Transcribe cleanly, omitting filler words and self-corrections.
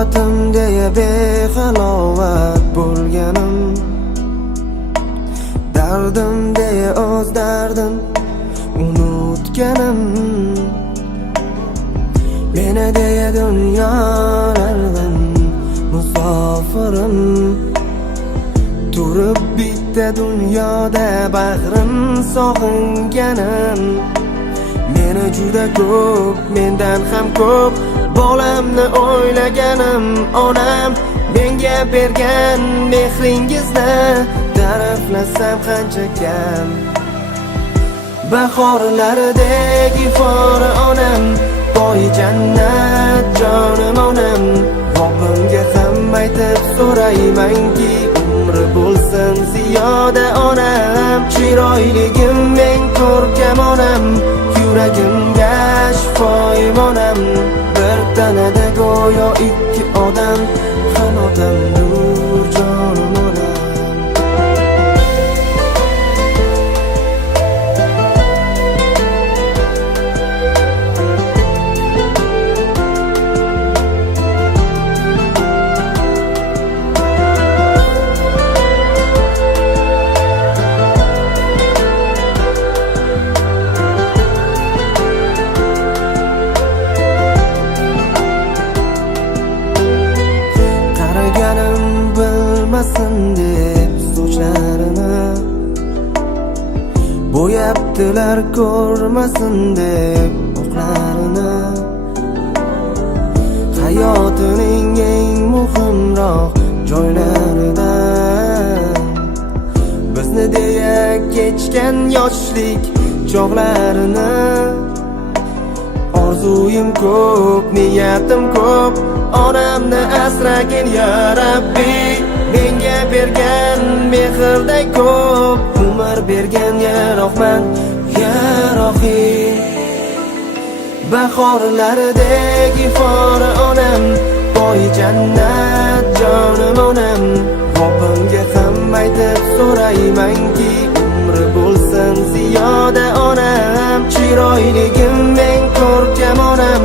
Halovatim deya behalovat bo'lganim, dardim deya o'z dardim unutganim, meni deya dunyolardan musofirim, turib bitta dunyoda bag'rim sog'inganim. Meni juda ko'p, mendan ham ko'p bolamni o'ylaganim. Onam menga bergan mehringizni ta'riflasam qancha kam. Bahorlardek ifori onam, boy jannat jonim onam. Robbimga ham aytib so'raymanki, umri bo'lsin ziyoda onam. Chiroyligim men ko'rkam onam, yuragimga shifoyim onam. Bir tanada go'yo ikki odam, qanotimdur jonim onam. Bilmasin deb sochlarini bo'yabdilar, ko'rmasin deb oqlarini. Hayotining eng muhimroq joylarida bizni deya kechgan yoshlik chog'larini. Orzuyim ko'p, niyatim ko'p, onamni asragin ya Rabbi. Menga bergan mehrday ko'p, umr bergan ya Rahman, ya Rohim. Bahorlardek ifori onam, boy jannat jonim onam. Robbimga ham aytib so'raymanki, umri bo'lsin ziyoda onam. Chiroyligim men ko'rkam onam,